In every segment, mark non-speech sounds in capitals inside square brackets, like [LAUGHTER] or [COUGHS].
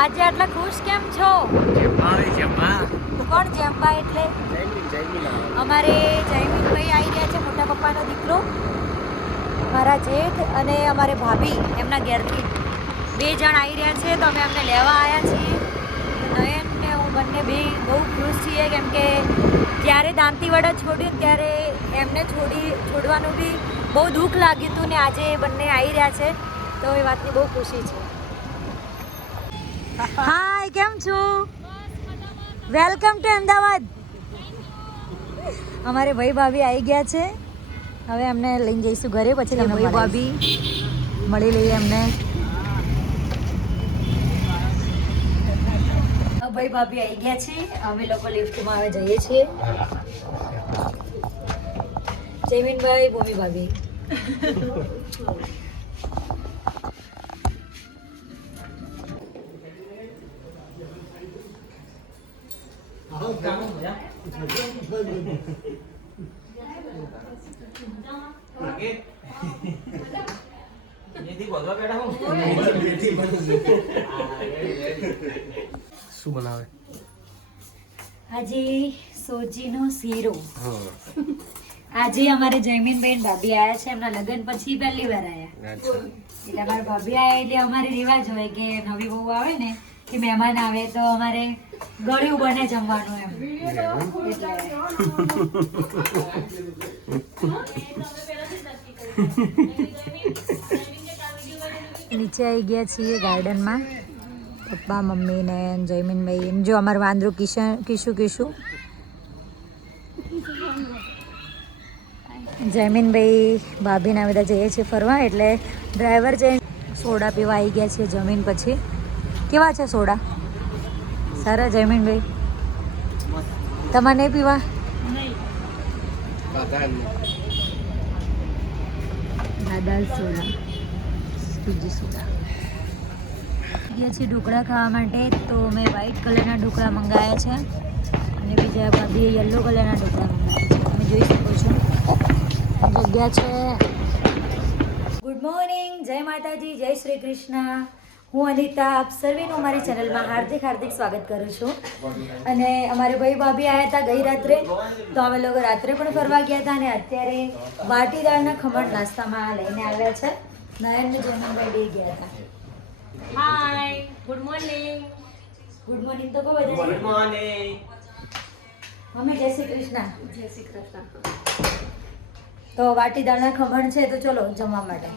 આજે આટલા ખુશ કેમ છો? કોણ જેમ્બા એટલે? અમારે જયમીનભાઈ આવી રહ્યા છે મોટા પપ્પાનો દીકરો. મારા જેઠ અને અમારે ભાભી એમના ઘેરથી. બે જણ આવી રહ્યા છે તો અમે અમને લેવા આવ્યા છીએ. નયન ને હું બંને બે બહુ ખુશ છીએ કેમ કે જ્યારે દાંતીવાડા છોડ્યું ત્યારે એમને છોડી છોડવાનું બી બહુ દુઃખ લાગ્યું હતું ને આજે એ બંને આવી રહ્યા છે તો એ વાતની બહુ ખુશી છે. હાય કેમ છો? Welcome to Ahmedabad. અમારે ભાઈ ભાભી આવી ગયા છે. હવે અમને લઈને જઈશું ઘરે પછી તમને ભાઈ ભાભી. મળી લઈએ અમને ભાઈ ભાભી આવી ગયા છે. અમે લોકો લિફ્ટમાં હવે જઈએ છીએ. જયમીનભાઈ ભૂમિ ભાભી શું બનાવે? આજે સોજીનો શીરો. આજે અમારે જયમીનબેન ભાભી આયા છે એમના લગ્ન પછી પહેલી વાર આયા. એટલે અમારા ભાભી આયા એટલે અમારે રિવાજ હોય કે નવી બહુ આવે ને કે મહેમાન આવે તો અમારે ગળ્યું બને જમવાનું એમ. નીચે આવી ગયા છીએ ગાર્ડનમાં. પપ્પા, મમ્મી ને જયમીનભાઈ જો અમારું વાંદરું કિશન કિશુ કિશુ. જયમીનભાઈ ભાભીના બધા જઈએ છીએ ફરવા, એટલે ડ્રાઈવર જઈ સોડા પીવા આવી ગયા છીએ જમીન પછી. કેવા છે સોડા? સારા જયમીનભાઈ તમારે નહીં પીવા? દાદા સોડા. બીજી સોડા. ગયા છીએ ઢોકળા ખાવા માટે, તો મેં વ્હાઈટ કલરના ઢોકળા મંગાવ્યા છે. અને બીજા ભાભીએ યલો કલરના ઢોકળા મંગાવ્યા છે. તમે જોઈ શકો છો. જગ્યા છે. ગુડ મોર્નિંગ જય માતાજી, જય શ્રી કૃષ્ણ. હું અનિતા આપ સર્વેનું અમારી ચેનલમાં હાર્દિક હાર્દિક સ્વાગત કરું છું. અને અમારે ભાઈ ભાભી આવ્યા હતા ગઈ રાત્રે તો અમે લોકો રાત્રે પણ ફરવા ગયા હતા અને અત્યારે વાટીદાળના ખમણ નાસ્તામાં લઈને આવ્યા છે. નયન ને જયમનભાઈ બે ગયા હતા. Hi good morning good morning તો કહો બધાને મમ્મી જય શ્રી કૃષ્ણ. જય શ્રી કૃષ્ણ. તો વાટી દાળના ખમણ છે તો ચલો જમવા માટે.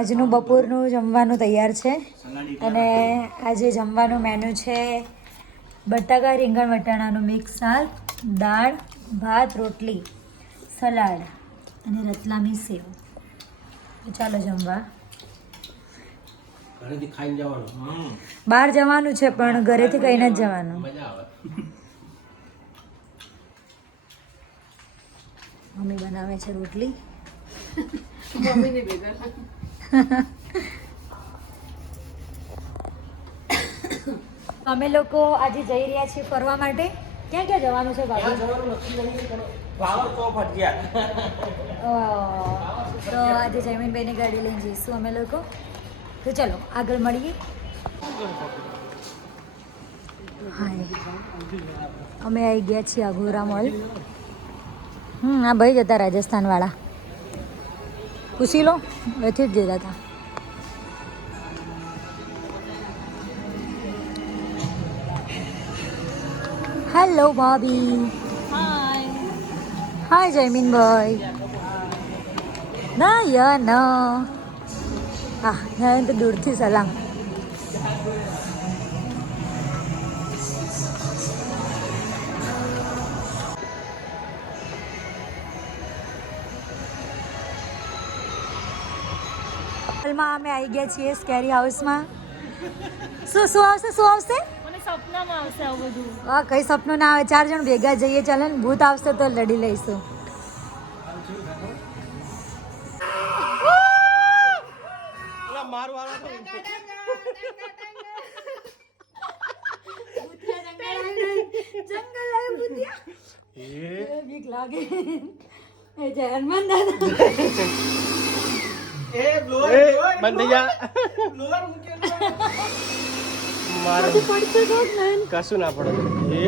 આજનું બપોરનું જમવાનું તૈયાર છે. અને આજે જમવાનું મેનુ છે બટાકા રીંગણ વટાણાનું મિક્સ શાક દાળ ભાત રોટલી સલાડ અને રતલામી સેવ. ચાલો જમવા. ઘરેથી ખાઈને જવાનું. બહાર જવાનું છે પણ ઘરેથી કહીને જ જવાનું. મમ્મી બનાવે છે રોટલી. મમ્મીને ભેગા અમે લોકો આજે જઈ રહ્યા છીએ ફરવા માટે. ક્યાં ક્યાં જવાનું છે બાબુ અ, તો આજે જયમીનભાઈની ગાડી લઈને જઈશું અમે લોકો. તો ચલો આગળ મળીએ. અમે આવી ગયા છીએ અઘોરા મોલ. હમ આ ભાઈ જતા રાજસ્થાનવાળા. પૂછી લો એથી જ જતા હતા હેલો ભાભી હાય હાય જયમીનભાઈ ના યા ના હા નયન તો દૂરથી સલામ હાલમાં અમે આવી ગયા છીએ સ્કેરી હાઉસમાં શું શું આવશે શું આવશે? મને સપનામાં આવશે આવું બધું. હા કઈ સપનું ના આવે. ચાર જણ ભેગા જઈએ ચાલે ને ભૂત આવશે તો લડી લઈશું. બીક લાગે. હનુમાન દાદા. બંધ થઈ જા મારું કશું ના પડે. એ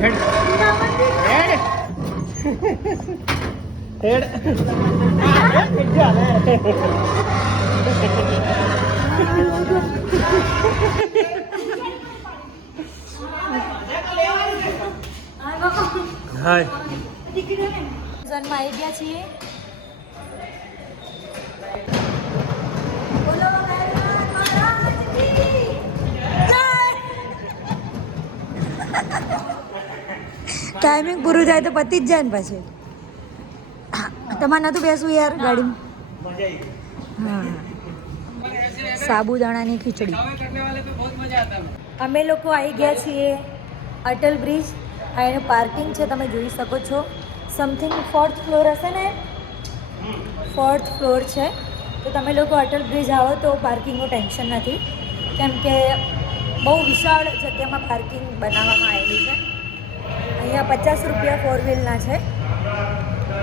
હેડ. હેડ. હેડ. હાય. ઝોનમાં આવી ગયા છીએ! ટાઈમિંગ પૂરું થાય તો પતી જ જાય ને પછી. તમારે નતું બેસવું યાર ગાડીમાં? હા. સાબુદાણાની ખીચડી. અમે લોકો આવી ગયા છીએ અટલ બ્રિજ આ એનું પાર્કિંગ છે તમે જોઈ શકો છો. સમથિંગ ફોર્થ ફ્લોર હશે ને? ફોર્થ ફ્લોર છે. તો તમે લોકો અટલ બ્રિજ આવો તો પાર્કિંગનું ટેન્શન નથી. કેમ કે બહુ વિશાળ જગ્યામાં પાર્કિંગ બનાવવામાં આવેલી છે. અહીંયા પચાસ રૂપિયા ફોર વ્હીલના છે.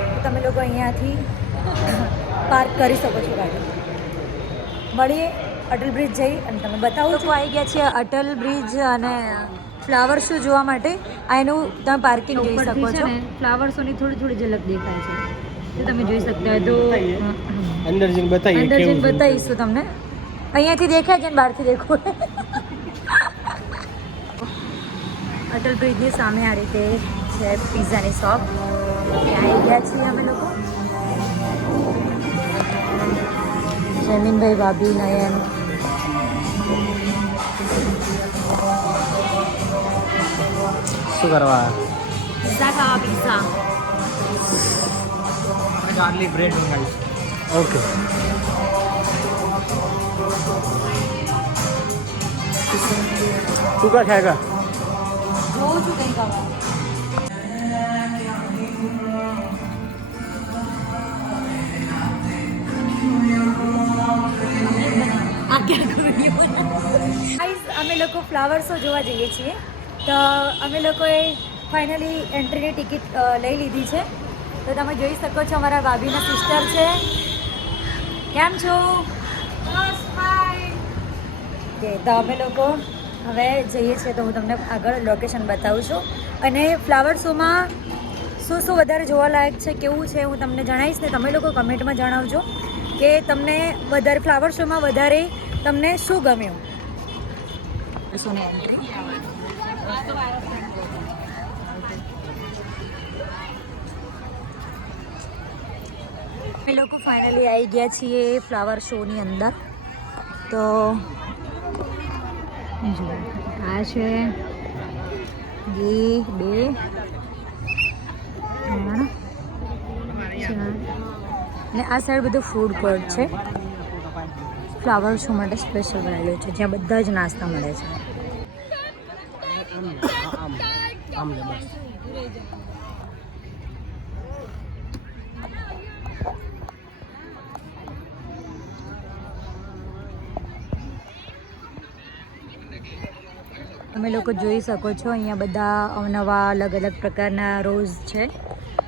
તો તમે લોકો અહીંયાથી [COUGHS] પાર્ક કરી શકો છો ગાડી. મળીએ, અટલ બ્રિજ જઈ અને તમે બતાવું છું. આવી ગયા છીએ અટલ બ્રિજ અને ફ્લાવર શો જોવા માટે આ એનું તમે પાર્કિંગ જોઈ શકો છો. ફ્લાવર શોની થોડી થોડી ઝલક દેખાય છે. તમે જોઈ શકતા હોય તો અંદર જઈને બતાવીએ અંદર જઈને બતાવીશું તમને. અહીંયાથી દેખાય છે ને બહારથી દેખો. અટલ બ્રિજની સામે આ રીતે છે પીઝાની શોપ ત્યાં આવી ગયા છીએ અમે લોકો. જમીનભાઈ ભાભી નયન શું કરવા પિઝા ખાવા પિઝા ગાર્લિક બ્રેડ મંગાવીશ ઓકે તું કા ખાएगा જોઉં છું કંઈ ખાવા Guys, અમે લોકો ફ્લાવર શો જોવા જઈએ છીએ તો અમે લોકોએ ફાઇનલી એન્ટ્રીની ટિકિટ લઈ લીધી છે. તો તમે જોઈ શકો છો અમારા ભાભીના સિસ્ટર છે. કેમ છો? કે તો અમે લોકો હવે જઈએ છીએ તો હું તમને આગળ લોકેશન બતાવું છું. અને ફ્લાવર શોમાં શું શું વધારે જોવાલાયક છે કેવું છે હું તમને જણાવીશ ને તમે લોકો કમેન્ટમાં જણાવજો કે તમને વધારે ફ્લાવર શોમાં વધારે તમને શું ગમ્યું? શું અમે લોકો ફાઇનલી આવી ગયા છીએ ફ્લાવર શોની અંદર. તો આ છે બે. બે અને આ સાઈડ બધું ફૂડ કોર્ટ છે. ફ્લાવર શો માટે સ્પેશિયલ બનાવેલું છે, જ્યાં બધા જ નાસ્તા મળે છે. આમ બસ. તમે લોકો જોઈ શકો છો, અહીંયા બધા અવનવા અલગ અલગ પ્રકારના રોઝ છે.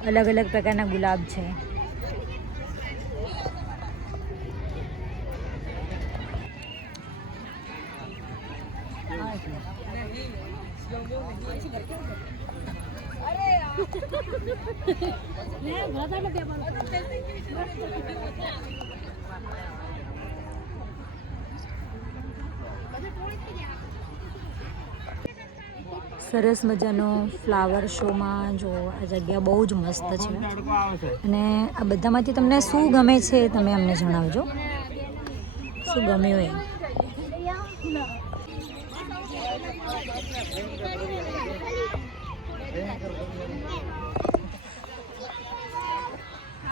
અલગ અલગ પ્રકારના ગુલાબ છે. સરસ મજાનો ફ્લાવર શોમાં જો આ જગ્યા બહુ જ મસ્ત છે. અને આ બધામાંથી તમને શું ગમે છે તમે અમને જણાવજો. શું ગમ્યું એ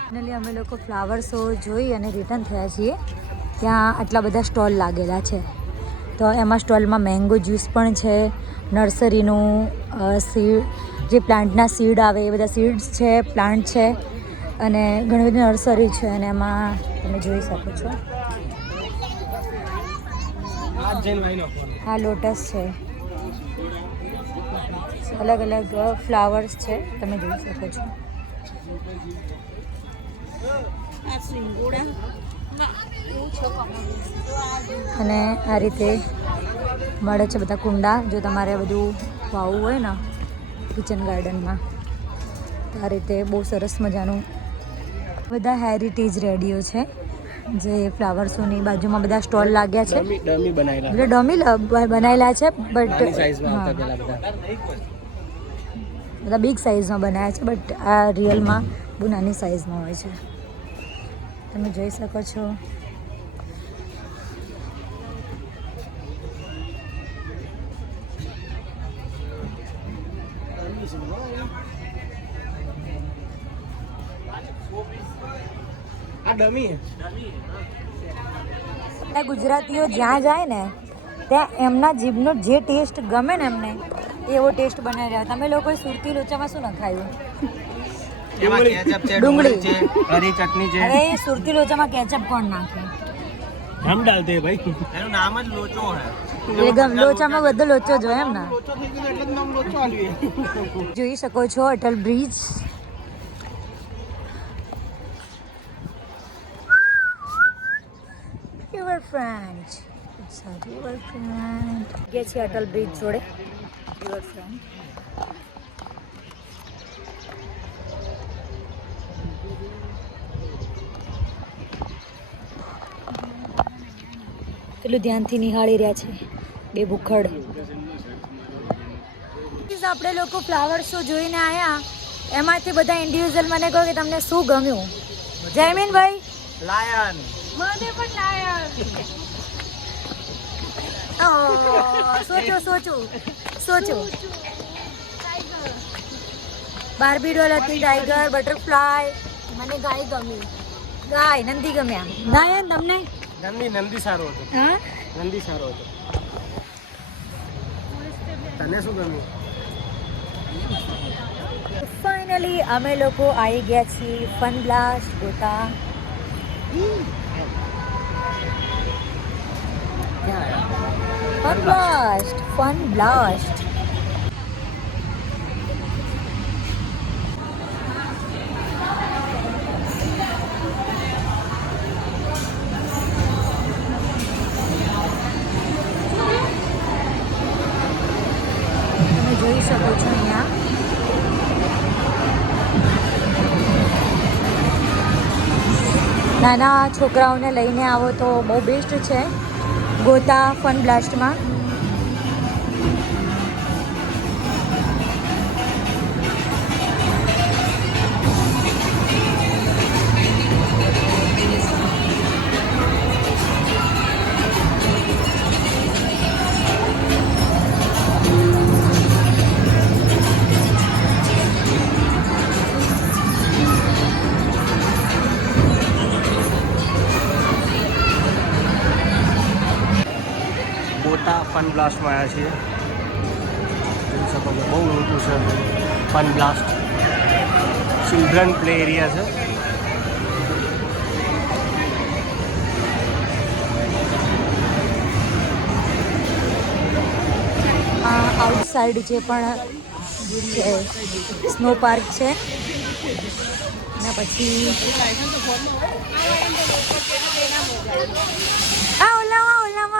ફાઇનલી અમે લોકો ફ્લાવર શો જોઈ અને રિટર્ન થયા છીએ. ત્યાં આટલા બધા સ્ટોલ લાગેલા છે. તો એમાં સ્ટોલમાં મેંગો જ્યુસ પણ છે. નર્સરીનું સીડ, જે પ્લાન્ટના સીડ આવે, એ બધા સીડ્સ છે, પ્લાન્ટ છે, અને ઘણી બધી નર્સરી છે, અને એમાં તમે જોઈ શકો છો. આ લોટસ છે. અલગ અલગ ફ્લાવર્સ છે, તમે જોઈ શકો છો. અને આ રીતે મળે છે બધા કુંડા. જો તમારે બધું વાવવું હોય ને કિચન ગાર્ડનમાં તો આ રીતે બહુ સરસ મજાનું બધા હેરિટેજ રેડિયો છે. જે ફ્લાવર શોની બાજુમાં બધા સ્ટોલ લાગ્યા છે. એટલે ડમી બનાવેલા છે બટ બધા. બિગ સાઇઝમાં બનાવ્યા છે બટ આ રિયલમાં બહુ નાની સાઇઝમાં હોય છે. તમે જોઈ શકો છો. આ ડમી હે ગુજરાતીઓ જ્યાં જાય ને ત્યાં એમના જીભનો જે ટેસ્ટ ગમે ને એમને એવો ટેસ્ટ બનાવી રહ્યા. તમે લોકોએ સુરતી લોચામાં શું નખાયું? ડુંગળી. છે હરી ચટણી છે. અરે સુરતી લોચામાં કેચઅપ કોણ નાખે? હમ ડાલતે હે ભાઈ. એનું નામ જ લોચો હે. એટલે લોચામાં બધો લોચો જ એમ ને. જોઈ શકો છો Atal bridge. River it's a river front ગયા છે અટલ બ્રિજ જોડે. રિવર ફ્રન્ટ કેટલું ધ્યાનથી નિહાળી રહ્યા છે બે ભૂખડ. આપણે લોકો ફ્લાવર શો જોઈને આવ્યા એમાંથી બધા ઇન્ડિવિજ્યુઅલ મને કહો કે તમને શું ગમ્યું? જયમીનભાઈ? લાયન મને પણ લાયા સોચો સોચો સોચો. બાર્બી ડોલ હતી ટાઈગર બટરફ્લાય મને ગાય ગમી. ગાય નંદી ગમ્યા ગાયન તમને? નંદી નંદી સારો હતો. હા? નંદી સારો હતો. તને શું ગમ્યું? ફાઇનલી અમે લોકો આવી ગયા છીએ. ફન બ્લાસ્ટ ગોતા. ફન બ્લાસ્ટ ફન બ્લાસ્ટ જોઈ શકો છો અહીંયા. નાના છોકરાઓને લઈને આવો તો બહુ બેસ્ટ છે. ગોતા ફન બ્લાસ્ટમાં. ફન બ્લાસ્ટમાં આવ્યા છીએ. જોઈ શકો છો, બહુ મોટું છે fun. Blast. Children play area છે. આઉટસાઇડ જે પણ છે સ્નો પાર્ક છે. અને પછી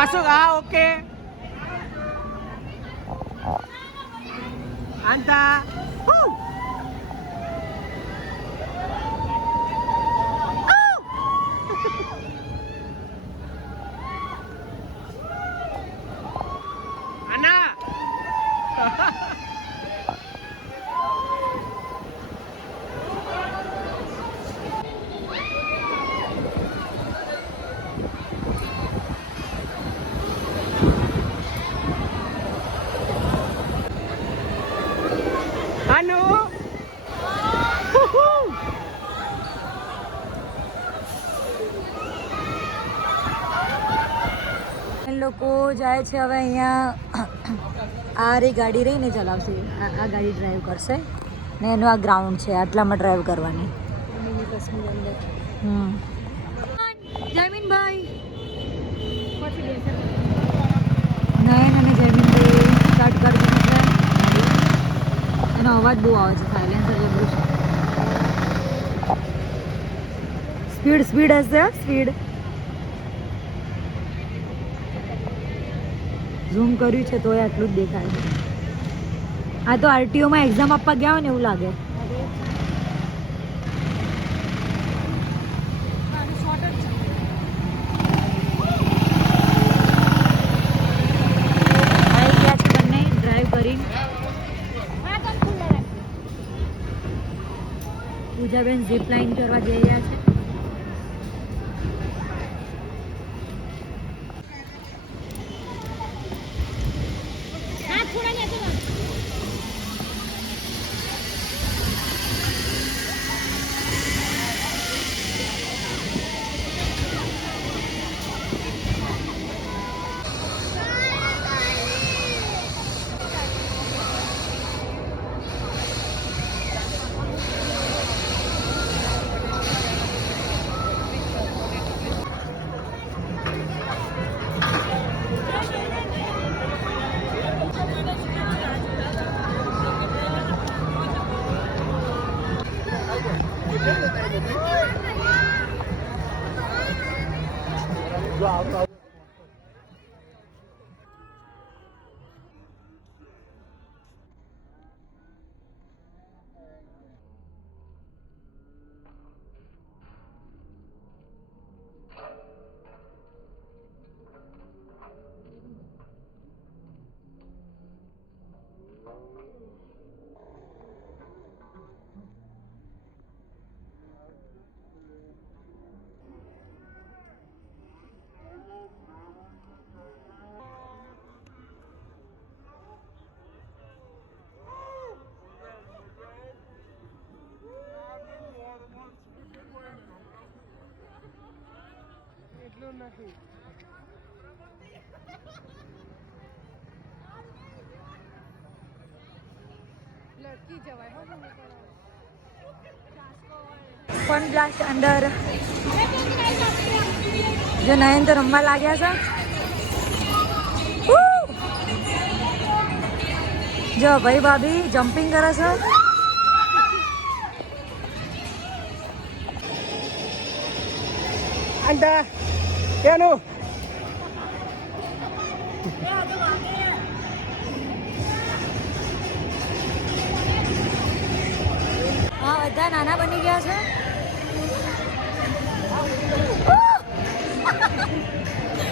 कसो हा ओके अंता લોકો જાય છે હવે અહીંયા આ રે ગાડી રહીને ચલાવશે. આ ગાડી ડ્રાઈવ કરશે. ને એનું આ ગ્રાઉન્ડ છે, આટલામાં ડ્રાઈવ કરવાની. જયમીનભાઈ. નયન અને જયમીનભાઈ સ્ટાર્ટ કરી દીધું એનો અવાજ બહુ આવે છે સાયલેન્સર જબરું છે. સ્પીડ સ્પીડ હશે સ્પીડ ઝૂમ કર્યું છે તોય આટલું જ દેખાય છે. આ તો આરટીઓમાં એક્ઝામ આપવા ગયા હોય ને એવું લાગે. પૂજાબેન ઝીપ લાઈન કરવા જઈ રહ્યા છે. એટલું નથી લટકી જવાય હો મને ફન બ્લાસ્ટ અંદર જો નયન તો રમવા લાગ્યા છે ઉહ! જો ભાઈ ભાભી જમ્પિંગ કરે છે અંડા કેનું બધા નાના બની ગયા છે.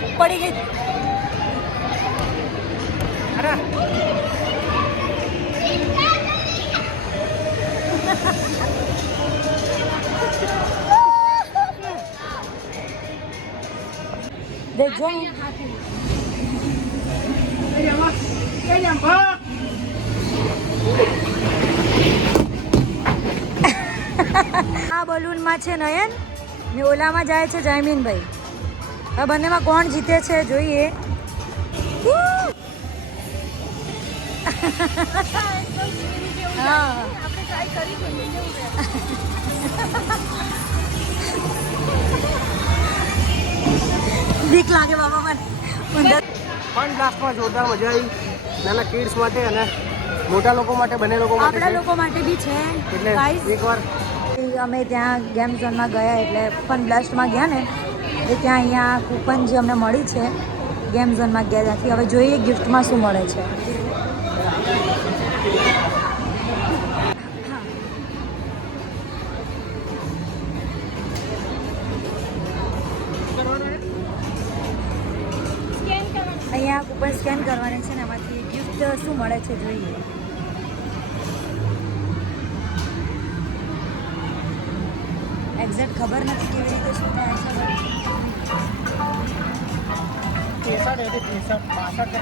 [LAUGHS] પડી ગઈ. દેખજો [LAUGHS] આ બલૂનમાં છે નયન ને ઓલામાં જાય છે જયમીનભાઈ. આ બંનેમાં કોણ જીતે છે જોઈએ. [LAUGHS] [LAUGHS] બીક લાગે બાબા મને. ફન બ્લાસ્ટમાં જોરદાર મજા આવી. નાના કિડ્સ માટે અને મોટા લોકો માટે બંને લોકો માટે આપણા લોકો માટે બી છે. એટલે એકવાર અમે ત્યાં ગેમ ઝોનમાં ગયા એટલે ફન બ્લાસ્ટમાં ગયા ને એ ત્યાં અહીંયા કૂપન જે અમને મળી છે ગેમ ઝોનમાં ગયા ત્યાંથી. હવે જોઈએ ગિફ્ટમાં શું મળે છે. અહીંયા કૂપન સ્કેન કરવાની છે ને એમાંથી ગિફ્ટ શું મળે છે જોઈએ. એક્ઝેક્ટ ખબર નથી કેવી રીતે શું થાય છે. ત્રેસઠ હતી ત્રેસઠ બાસઠ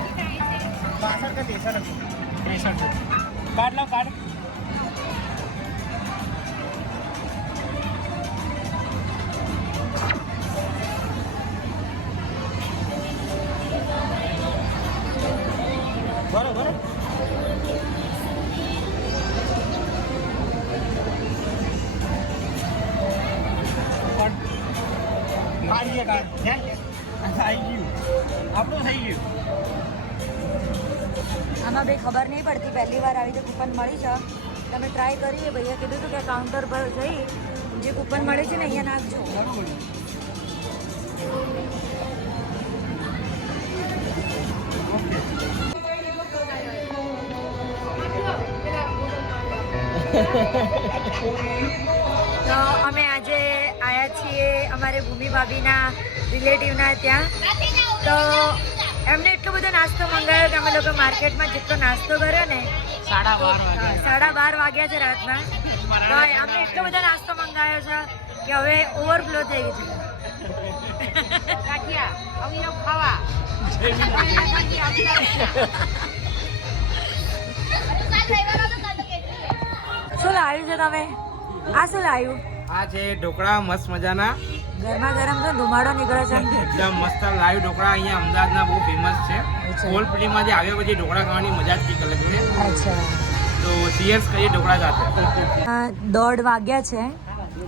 બાસઠ કે ત્રેસઠ હતી ત્રેસઠ કાઢ લાવ કાર્ડ ટ્રાય કરીએ, ભૈયા કીધું હતું કે કાઉન્ટર પર જઈ, જે કૂપન મળે છે ને, અહીંયા નાખજો. તો અમે આજે આવ્યા છીએ અમારે ભૂમિ ભાભીના રિલેટિવના ત્યાં. તો એમને એટલો બધો નાસ્તો મંગાવ્યો કે અમે લોકો માર્કેટમાં જેટલો નાસ્તો કર્યો ને સાડા બાર વાગ્યા છે. રાતના. તો અમને એટલો બધો નાસ્તો મંગાવ્યો છે કે હવે ઓવરફ્લો થઈ ગયું છે. ખાવા. શું લાવ્યું છે તમે? આ શું લાવ્યું? આ છે ઢોકળા મસ્ત મજાના. ગરમા ગરમ તો ધુમાડો નીકળે છે એકદમ મસ્ત લાઈવ ઢોકળા અહીંયા અમદાવાદના બહુ ફેમસ છે. પ્લેમાં જે આવ્યા પછી ઢોકળા ખાવાની મજા જ કંઈક અલગ છે. અચ્છા. તો સીએસ કરીએ ઢોકળા સાથે. દોઢ વાગ્યા છે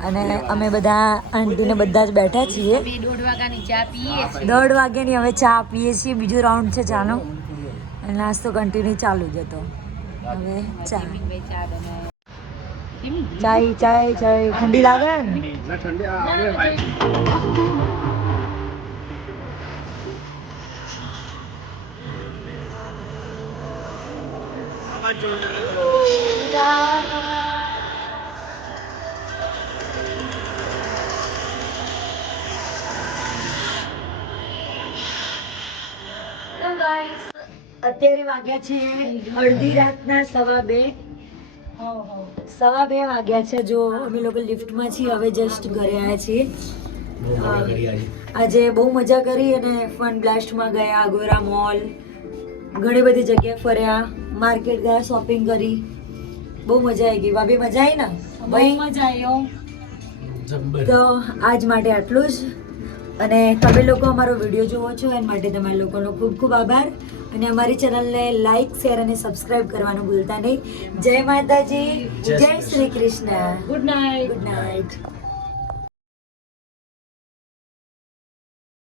અને અમે બધા આંટીને બધા જ બેઠા છીએ. દોઢ વાગ્યાની ચા પીએ દોઢ વાગ્યાની હવે ચા પીએ છીએ. બીજો રાઉન્ડ છે ચાનો. અને નાસ્તો કન્ટિન્યુ ચાલુ જ હતો. હવે ચા. ચાય ચાય ચાય. ઠંડી લાગે ને અત્યારે વાગ્યા છે અડધી રાતના સવા બે. સવા બે વાગ્યા છે જો અમે લોકો લિફ્ટમાં છીએ હવે જસ્ટ ઘરે આવ્યા છીએ. આજે. બહુ મજા કરી અને ફન બ્લાસ્ટમાં ગયા અગોરા મોલ ઘણી બધી જગ્યાએ ફર્યા માર્કેટ ગયા શોપિંગ કરી. બહુ મજા આવી ગઈ. ભાભી મજા આવી ને? ભાઈ? મજા આવી તો આજ માટે આટલું જ. અને તમે લોકો અમારો વીડિયો જોવો છો એના માટે તમારા લોકોનો ખૂબ ખૂબ આભાર. અને અમારી ચેનલને લાઈક શેર અને સબસ્ક્રાઇબ કરવાનું ભૂલતા નહીં. જય માતાજી જય Shri Krishna. Good night good night